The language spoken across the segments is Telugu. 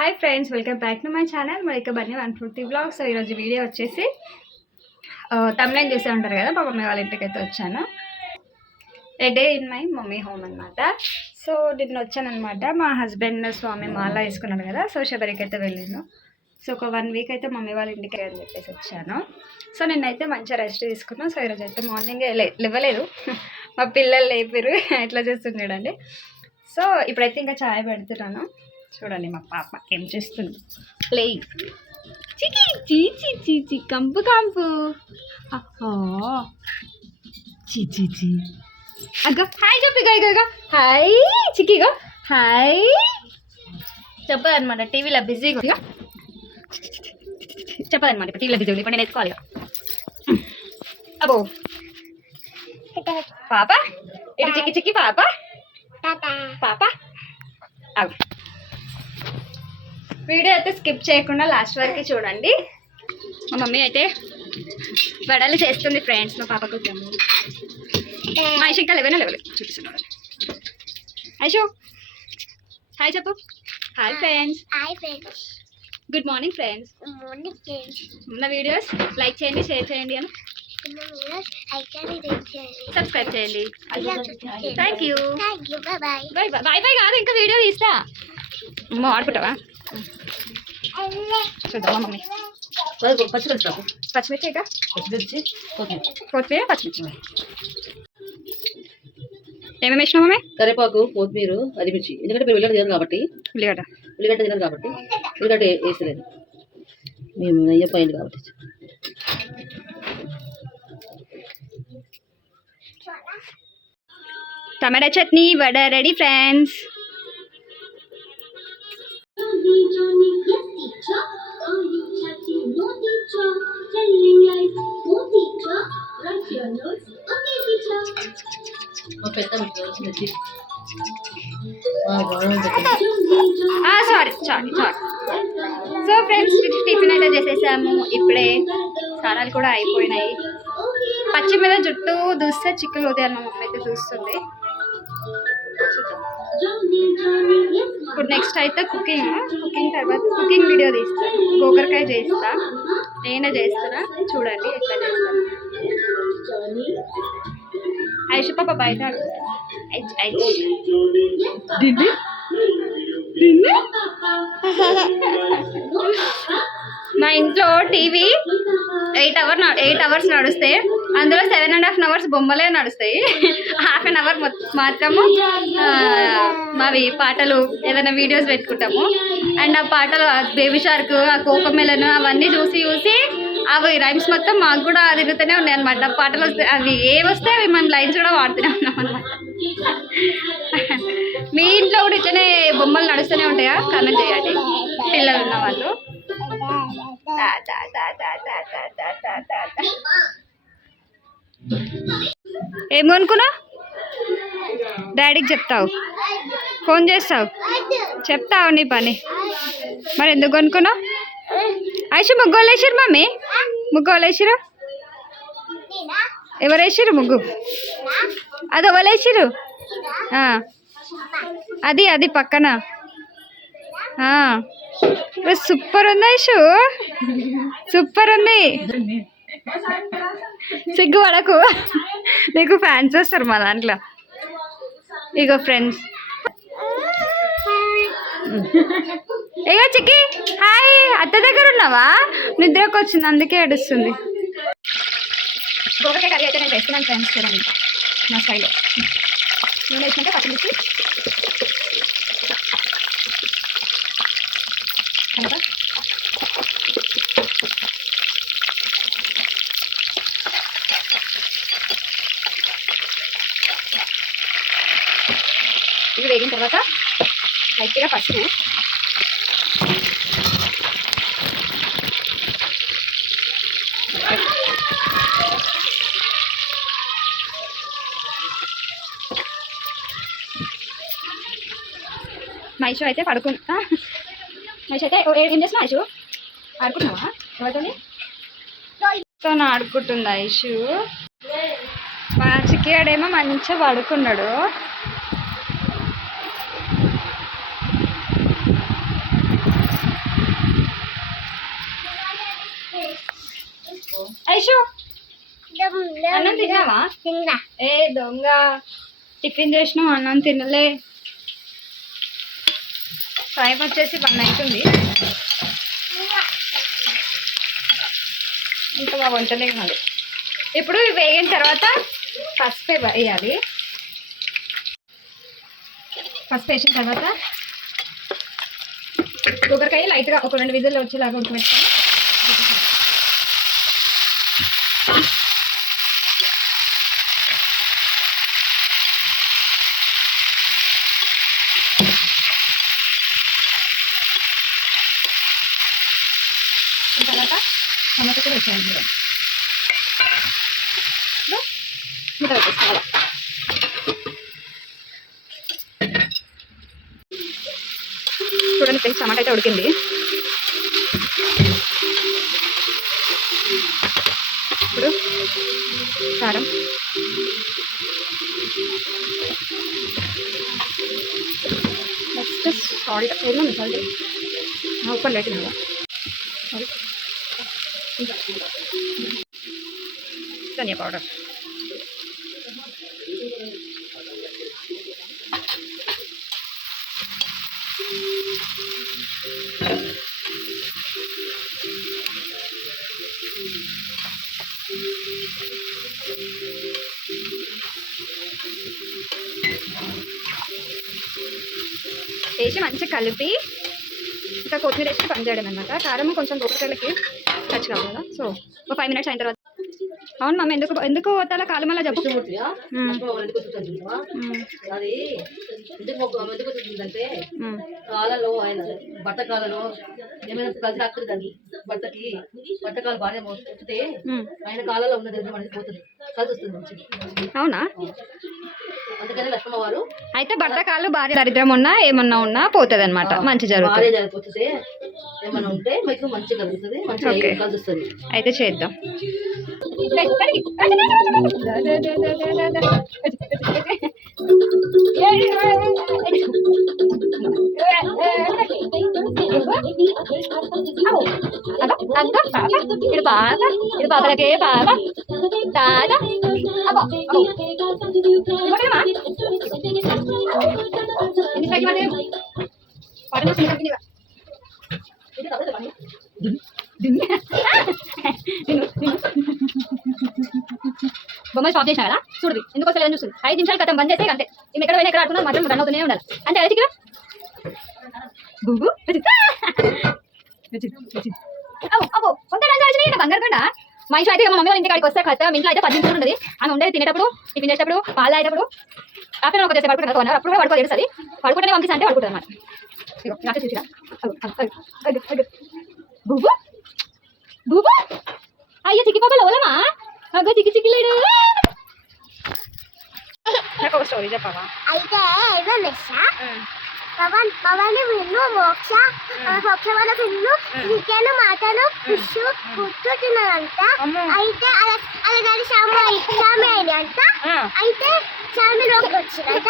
Hi friends, welcome back to my channel మరిక బన్నీ 140 వ్లాగ్స్. సో ఈరోజు వీడియో వచ్చేసి తమ్లైన్ చేసే ఉంటారు కదా, మా మమ్మీ వాళ్ళ ఇంటికి అయితే వచ్చాను. A day in my mummy home అనమాట. సో నిన్న వచ్చానమాట. మా హస్బెండ్ స్వామి మాల వేసుకున్నాను కదా, సో శబరికి అయితే వెళ్ళాను. సో ఒక 1 వీక్ అయితే మమ్మీ వాళ్ళ ఇంటికి అని చెప్పేసి వచ్చాను. సో నిన్నైతే మంచిగా రెస్ట్ తీసుకున్నాను. సో ఈరోజు అయితే మార్నింగ్ లేవలేదు, మా పిల్లలు లేపారు. ఎట్లా చేస్తున్నాడండి. సో ఇప్పుడైతే ఇంకా ఛాయ్ పెడుతున్నాను. చూడండి మా పాప ఏం చేస్తుంది. ప్లే చికి చీ చీ చీ కంపు కంపు చీ చీ చీ అగ్గ హాయ్ చెప్పి ఇక హాయ్ చికిగా హాయ్ చెప్పదనమాట. టీవీలో బిజీగా ఇక చెప్పదనమాట. ఇప్పుడు టీవీలో బిజీ ఉంది. ఇప్పుడు నేను ఎత్తుకోవాలి. అబ్బో పాప ఇటు చిక్కి చిక్కి పాప పాప అవు. వీడియో అయితే స్కిప్ చేయకుండా లాస్ట్ వరకు చూడండి. మా మమ్మీ అయితే వడలు చేస్తుంది ఫ్రెండ్స్. మా పాప కూర్చోండి. మా ఐషు ఇంకా లేవలేదు చూపిస్తున్నాడు. ఐషు హాయ్ చెప్పు. Hi friends. Good morning friends. ఉన్న వీడియోస్ లైక్ చేయండి, షేర్ చేయండి, అని సబ్స్క్రైబ్ చేయండి. Thank you. Bye bye bye కాదు, ఇంకా వీడియో తీస్తా. అమ్మ ఆడుకుంటావా? చూద్దామా మమ్మీ. పచ్చిమిర్చి కొత్తిమీర పచ్చిమిర్చి ఏమేమి వేసినా మమ్మీ? కరివేపాకు, కొత్తిమీర, అరిమిర్చి. ఎందుకంటే మీరు ఉల్లిగడ్డ తినరు కాబట్టి, ఉల్లిగడ్డ తినరు కాబట్టి ఉల్లిగడ్డ వేస్తలేదు. మేము అయ్యపోయింది కాబట్టి. Tomato chutney vada ready friends. Sorry. So friends tiffin అయితే చేసేసాము. ఇప్పుడే సారాలు కూడా అయిపోయినాయి. పచ్చి మీద జుట్టు దూస్తే చిక్కులు అవుతాయి అన్న మమ్మీ అయితే చూస్తుంది. ఇప్పుడు నెక్స్ట్ అయితే కుకింగ్ తర్వాత కుకింగ్ వీడియో తీస్తాను. గోకరకాయ చేస్తా, నేనే చేస్తున్నా. చూడండి ఎట్లా చేస్తాను. ఐషు పాప బయట మా ఇంట్లో టీవీ 8 అవర్స్ నడుస్తాయి. అందులో 7.5 అవర్స్ బొమ్మలే నడుస్తాయి. 1/2 అవర్ మాత్రము మావి పాటలు ఏదైనా వీడియోస్ పెట్టుకుంటాము. అండ్ ఆ పాటలు బేబీ షార్క్, ఆ కోకమెలను అవన్నీ చూసి అవి రైమ్స్ మొత్తం మాకు కూడా తిరుగుతూనే ఉన్నాయి అనమాట. పాటలు వస్తే అవి ఏవొస్తే అవి మేము లైన్స్ కూడా వాడుతూనే ఉన్నాం అనమాట. మీ ఇంట్లో కూడా ఇట్లనే బొమ్మలు నడుస్తూనే ఉంటాయా? కామెంట్ చేయండి పిల్లలు ఉన్న వాళ్ళు. ఏం కొనుక్కున్నా? డాడీకి చెప్తావు, ఫోన్ చేస్తావు, చెప్తావు నీ పని. మరి ఎందుకు కొనుక్కున్నావు? ఐషు ముగ్గు వేసిరు మమ్మీ, ముగ్గు వేసిరు. ఎవరు వేసిరు ముగ్గు? అది ఎవరు? అది పక్కన. సూపర్ ఉంది ఐషు, సూపర్ ఉంది. సిగ్గు పడకు, నీకు ఫ్యాన్స్ వస్తారు మా దాంట్లో. ఇగో ఫ్రెండ్స్, ఇగో చిక్కి హాయ్. అత్త దగ్గర ఉన్నావా? నిద్రకు వచ్చింది అందుకే ఏడుస్తుంది. గోకరకాయ కర్రీ అయితే నేను చేస్తున్నాను ఫ్రెండ్స్. చూడండి నా స్టైల్లో. నూనె వేసుకుంటే పచ్చిమిర్చి, ఇవి వేగిన తర్వాత లైట్గా పసుపు, మైషు అయితే పడుకుంటా. మైషు అయితే ఏం చేస్తున్నా? ఐషు ఆడుకుంటున్నావా? ఎవరితో ఆడుకుంటుందా ఐషు? మా చిక్కిగాడేమో మంచిగా పడుకున్నాడు. ఐషు అన్నం తిన్నావా? ఏ దొంగ, టిఫిన్ చేసినావు అన్నం తినలే. టైం వచ్చేసి 1 అవుతుంది. ఇంకా మా వంటలే కాదు. ఇప్పుడు వేగిన తర్వాత పసుపు వేయాలి. పసుపు వేసిన తర్వాత కొబ్బరికాయ లైట్గా ఒక 2 విజిల్లు వచ్చేలాగా ఉడకబెట్టుకొని తర్వాత టమాటా కూడా వచ్చేయాలి. మూత పెట్టేసుకోవాలి. చూడండి ఫ్రెండ్స్, టమాటా అయితే ఉడికింది. ఇప్పుడు కారం, నెక్స్ట్ సాల్ట్. ఏమన్నా సాల్ట్ ఉప్పు లేట్ కదా. ధనియా పౌడర్, వేసి మంచిగా కలిపి ఇంకా కొత్తిమీర వేసి పని చేయడం అనమాట. కారం కొంచెం గోకరకాయలకి టచ్ కావాలి కదా. సో ఒక 5 మినిట్స్ అయిన తర్వాత. అవును మమ్మీ, ఎందుకు పోతాలా కాలు మళ్ళీ చెప్పు. అది ఎందుకు వచ్చిందంటే కాలలో ఆయన బట్ట కాలలో ఏమైనా కలిసి రాస్తుంది కానీ బట్ట కాలు బాగా వస్తే ఆయన కాలలో ఉన్న దగ్గర మనకి పోతుంది, కలిసి వస్తుంది మంచిగా. అవునా? అందుకని లక్ష్మమ్మ వారు అయితే భర్త కాళ్ళు భార్య దరిద్రం ఉన్నా ఏమన్నా ఉన్నా పోతుంది అనమాట, మంచి జరుగుతుంది. భార్య జరిగిపోతుంది, ఏమన్నా ఉంటే మీకు మంచి కలుగుతుంది, మంచిగా కలిసి వస్తుంది. అయితే చేద్దాం. ఇది బాబాలకే బాబా దాదా బొమ్మలు స్టాప్ చేసినా కదా చూడు, ఎందుకు వస్తలేదని చూస్తుంది. 5 నిమిషాలు కథం బంద్ చేస్తే అంతే. మేము ఎక్కడ పోయినా ఎక్కడ ఆడుకున్నా మాత్రం రన్ అవుతూనే ఉండాలి. అంటే అది చికెన్ గుగ్గు బంగారు గంట. మా ఇంట్లో అయితే మా మమ్మీ వాళ్ళ ఇంటికాడికి వస్తే కదా, ఇంట్లో అయితే 10 నిమిషాలు ఉంటుంది. ఆమె ఉండేది తినేటప్పుడు, టిఫిన్ చేసేటప్పుడు, పాలు తాగేటప్పుడు, ఆఫ్టర్ ఒక చేసే పడుకుంటారు. అప్పుడు కూడా పడుకోలేదు, అది పడుకుంటే పంపిస్తా అంటే పడుకుంటుంది అన్నమాట. చూసిరా బుబ్బు బుబ్బు, అయ్యో చిక్కి పాప లోలమా, అగ్గో చిక్కి చిక్కిలేడు. నాకు ఒక స్టోరీ చెప్పవా? అయితే పవన్ విన్ను మోక్ష వాళ్ళ విన్ను చికెన్ మటన్ ఫిష్ ఫుడ్ తిన్నాడంట. అయితే అలా దాని సామి అయింది అంట. అయితే సామిలోకి వచ్చిందంట.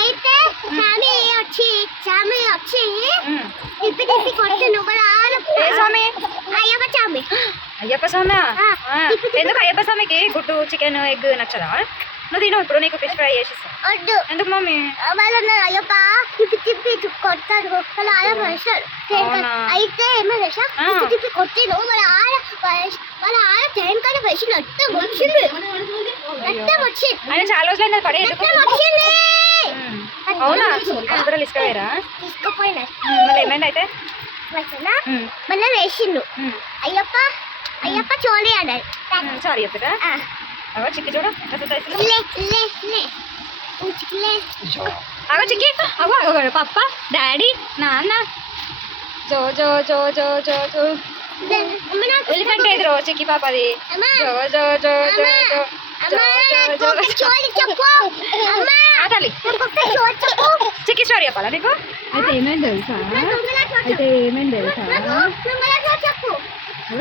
అయితే సామి వచ్చి తిప్పి తిప్పి కొట్టి నువ్వు స్వామి అయ్యప్ప అయ్యప్ప స్వామి స్వామి. ఎందుకు అయ్యప్ప స్వామికి గుడ్డు చికెన్ ఎగ్ నచ్చదా? నువ్వు తిను, ఇప్పుడు నీకు ఫిష్ ఫ్రై చేసి వద్దు. ఎందుకు మమ్మీ? వాళ్ళ అయ్యప్ప తిప్పి తిప్పి కొడతాడు, వాళ్ళ ఆడ పడేస్తాడు. అయితే ఏమైనా తిప్పి తిప్పి కొట్టిను, వాళ్ళ ఆడ ట్రైన్ కానీ పైసలు రక్తం వచ్చింది. ఆయన చాలా రోజులైంది పడే వచ్చింది. అవునా? హాస్పిటల్ తీసుకుపోయారా? తీసుకుపోయినా. మళ్ళీ ఏమైంది అయితే? మళ్ళీ వేసిండు. అయ్యప్ప చూడండి అన్నాడు. సారీ చెప్తా. అగో చిక్కి చూడు, అగో చిక్కి, అగో అగో పప్ప డాడీ నాన్న జో జో జో జో జో జో. ఎలిఫెంట్ ఏది రో చిక్కి పాపది. జో జో జో జో జో చిక్కి స్టోరీ చెప్పాలా నీకు? అయితే ఏమైంది తెలుసా?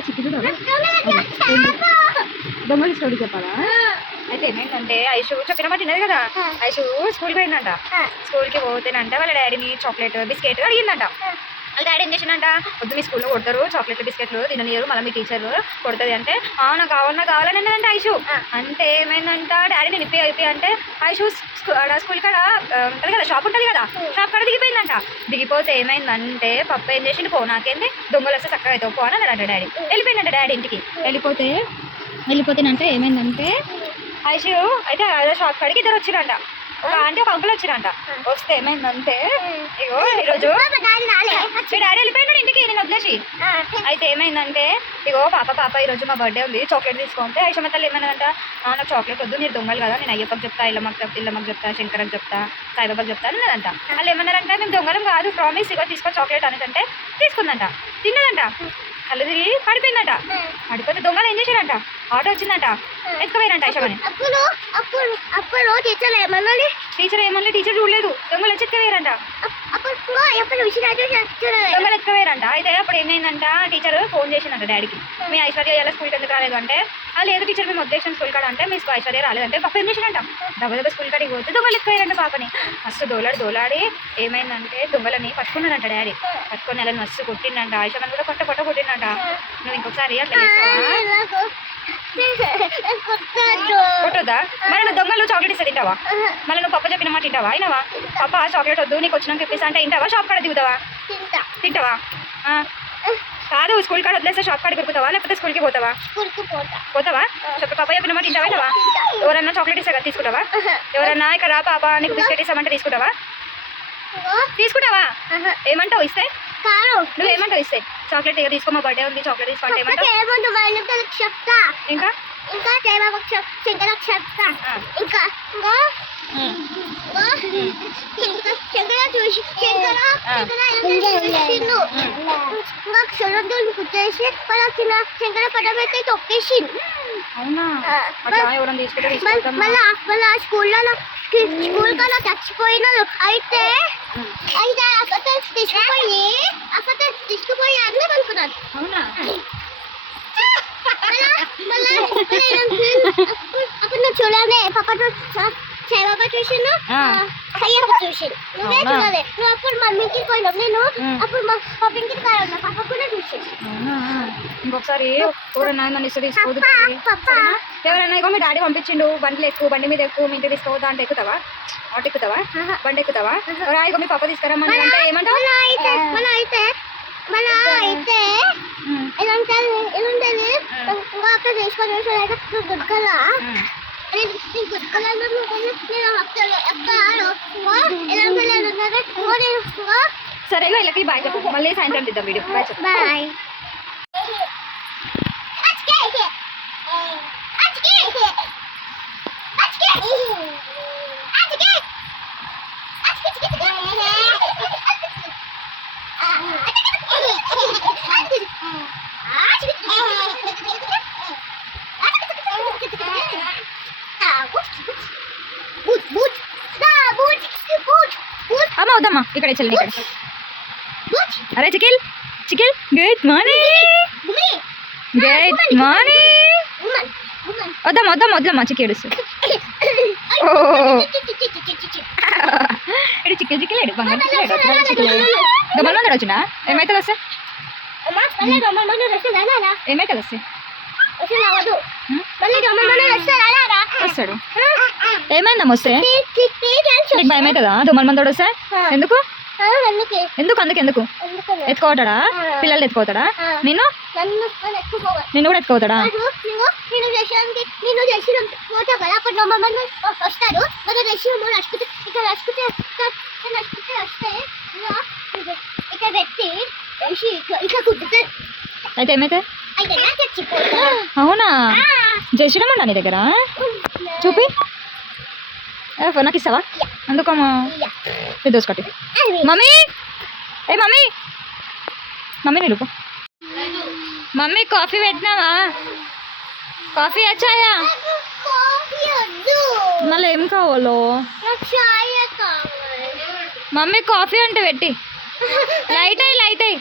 చిక్కి చూడ దొంగలి స్టోరీ చెప్పాలా? అయితే ఏమైందంటే ఐషు చెప్పిన మాట తిన్నది కదా. ఐషు స్కూల్కి పోయిందంట. స్కూల్కి పోతేనంట వాళ్ళ డాడీని చాక్లెట్ బిస్కెట్ అడిగిందంట. వాళ్ళ డాడీ ఏం చేసిందంట, వద్దు మీ స్కూల్లో కొడతారు, చాక్లెట్లు బిస్కెట్లు తిననియరు, మళ్ళీ మీ టీచర్ కొడుతుంది అంటే, నాకు కావాలని అన్నదంట ఐషు. అంటే ఏమైందంట, డాడీ నేను ఇప్పి అంటే ఐషు స్కూల్ కాడ ఉంటుంది కదా, షాప్ ఉంటుంది కదా, షాప్ కాడ దిగిపోయిందంట. దిగిపోతే ఏమైందంటే పప్పు ఏం చేసిండు, పో నాకేంది దొంగలు వస్తే చక్కగా అవుతావు పో అని అన్నాడంట డాడీ. వెళ్ళిపోయిందంట డాడీ ఇంటికి. వెళ్ళిపోతేనంటే ఏమైందంటే ఐషు అయితే అదే షాప్ కాడికి ఇద్దరు వచ్చిరంట, ఒక ఆంటీ ఒక అంకుల్ వచ్చిరంట. వస్తే ఏమైందంటే ఇగో ఈరోజు మీ డాడీ వెళ్ళిపోయినాడు ఇంటికి నేను వదిలేసి. అయితే ఏమైందంటే ఇగో పాప ఈరోజు మా బర్త్డే ఉంది, చాక్లెట్ తీసుకుంటే ఐషమ్మ తల్లి ఏమైందంట, నాకు చాక్లెట్ వద్దు, మీరు దొంగలు కదా, నేను అయ్యప్పకి చెప్తా, ఇల్లమ్మకి చెప్తా, శంకరకి చెప్తా, సాయిబాబాకి చెప్తా అన్నదంట. వాళ్ళు ఏమన్నారంటే మేము దొంగలం కాదు, ప్రామిస్ ఇగో తీసుకో చాక్లెట్ అనేదంటే తీసుకుందంట, తిన్నదంట, కళ్ళు తిరిగి పడిపోయిందంట. పడిపోతే దొంగలు ఏం చేశారంట, ఆటో వచ్చిందంట, ఎత్తుకుపోయారంట ఐషమ్మని. టీచర్ ఏమన్నా టీచర్ చూడలేదు, దొంగలు వచ్చి ఎత్తుకుపోయారంట, దొంగలు ఎత్తుకుపోయారంట. అయితే అప్పుడు ఏమైందంట, టీచర్ ఫోన్ చేసిందంట డాడీకి, మీ ఐశ్వర్య ఎలా స్కూల్కి ఎందుకు రాలేదు అంటే, లేదు టీచర్ మేము ఉద్దేశం స్కూల్ కాడ అంటే మీ ఐశ్వర్య రాలేదంటే పాప ఏం చేసినంట, దెబ్బ స్కూల్ కాడికి పోతే దొంగలు ఎత్తుకుపోయారంట పాపని. మస్తు దోలాడి ఏమైందంటే దొంగలని పట్టుకున్నాడంట డాడీ. పట్టుకొని నెలని మస్తు కొట్టిండంట, ఐశ్వర్యని కూడా కొట్ట కొట్టిండంట. నువ్వు ఇంకొకసారి అట్లా చేస్తావా, కొట్టొద్దా? మరి నువ్వు దొంగలు చాక్లెట్ ఇస్తే తింటావా? మళ్ళీ నువ్వు పప్ప చెప్పిన మాట తింటావా? అయినవా పప్ప చాక్లెట్ వద్దు నీకు వచ్చినాక ఇప్పిస్తా అంటే తింటావా? షాప్ కాడ దిగుతావా? తింటావా? కాదు స్కూల్ కాడ వదిలేస్తే షాప్ కాడ దొరుకుతావా లేకపోతే స్కూల్కి పోతావా? పోతావా? పప్ప చెప్పిన మాట తింటావా? అయినవా? ఎవరన్నా చాక్లెట్ ఇస్తా కదా తీసుకుంటావా? ఎవరన్నా ఇక్కడ రా పాప నీకు బిస్కెట్ ఇస్తామంటే తీసుకుంటావా? ఏమంటావు ఇస్తే? నువ్వు ఏమంటావు ఇస్తే? చాక్లెట్ ఇక తీసుకో, మా బర్త్డే ఉంది, చాక్లెట్ తీసుకోండి ఏమంటావు? ఇంకా అవునా? ఎవరైనా తీసుకుంటే స్కూల్ కన్నా చచ్చిపోయినారు. అయితే తీసుకుపోయి అందరూ అనుకున్నారు. అవునా? అప్పుడు నువ్వు చూడలే పక్క సాయిబాబా చూసాను, అయ్యప్ప చూసాను. నువ్వే చూడలే, నువ్వు అప్పుడు మమ్మీకి పోయినావు, నేను అప్పుడు మా పప్పింకి కాదు పాప కూడా చూసాను. ఇంకొకసారి ఎవరైనా నన్ను ఇస్తే తీసుకోవద్దు. ఎవరైనా ఇగో మీ డాడీ పంపించిండు బండిలో ఎక్కువ, బండి మీద ఎక్కువ, మీ ఇంటికి తీసుకోవద్దా అంటే ఎక్కుతావా? ఆటో ఎక్కుతావా? బండి ఎక్కుతావా? ఇగో మీ పాప తీసుకురమ్మని అంటే ఏమంటావు? మన అయితే ఎలా ఉంటుంది ఇంకా అక్కడ తీసుకొని నువ్వు గుడ్కలా సరే వీళ్ళకి బాయ్ చెప్పు, మళ్ళీ సాయంత్రం తీద్దాం వీడియో. బాయ్ చెప్పు. బాయ్. అమ్మ వద్దమ్మా ఇక్కడ చెల్లి ఇక్కడ. అరే చికిల్ చికిల్ గుడ్ మార్నింగ్ వద్దమ్మా చిక్కి ఏడుస్తుంది. ఇడు చిక్కిల్ లేడు, బంగారు చిక్కిల్ దొమ్మల వచ్చినా ఏమైతుంది వస్తే? ఏమైతుంది వస్తే? వస్తాడు. ఏమైందమ్మా వస్తే? నీకు భయం అవుతుందా దొమ్మల మందోడు వస్తే? ఎందుకు ఎందుకు ఎత్తుకోవటాడా? పిల్లలు ఎత్తుకోతాడా? నిన్ను కూడా ఎత్తుకోతాడా? వస్తారు ఇక్కడ పెట్టి ఇట్లా కుట్టుతారు. అయితే ఏమైతే? అవునా? జయశ్రీరామ్ నీ దగ్గర చూపి నాకు ఇస్తావా? అందుకమ్మా దోసుకట్టి. మమ్మీ మమ్మీ నిలుపు. మమ్మీ కాఫీ పెట్టినావా? కాఫీ వచ్చాయా? మళ్ళీ ఏం కావాలో? మమ్మీ కాఫీ అంటే పెట్టి లైట్ అయ్యి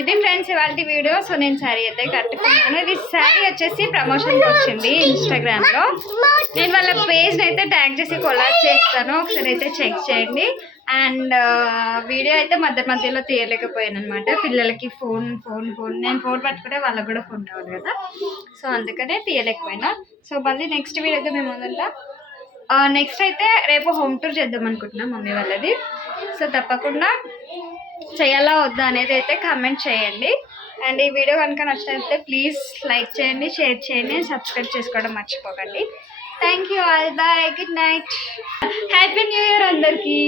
ఇది ఫ్రెండ్స్ ఇవాళ వీడియో. సో నేను శారీ అయితే కట్టుకున్నాను. ఇది శారీ వచ్చేసి ప్రమోషన్కి వచ్చింది ఇన్స్టాగ్రామ్లో. నేను వాళ్ళ పేజ్ని అయితే ట్యాగ్ చేసి కొలాబ్ చేస్తాను, ఒకసారి అయితే చెక్ చేయండి. అండ్ వీడియో అయితే మధ్యలో తీయలేకపోయాను అనమాట. పిల్లలకి ఫోన్ నేను ఫోన్ పట్టుకుంటే వాళ్ళకి కూడా ఫోన్ కావాలి కదా, సో అందుకనే తీయలేకపోయినా. సో మళ్ళీ నెక్స్ట్ వీడియో అయితే మేము మొదట నెక్స్ట్ అయితే రేపు హోమ్ టూర్ చేద్దాం అనుకుంటున్నాం మమ్మీ వాళ్ళది. సో తప్పకుండా చేయాలా వద్దా అనేది అయితే కామెంట్ చేయండి. అండ్ ఈ వీడియో కనుక నచ్చినట్లయితే ప్లీజ్ లైక్ చేయండి, షేర్ చేయండి, సబ్స్క్రైబ్ చేసుకోవడం మర్చిపోకండి. Thank you all, bye, good night, happy new year అందరికీ.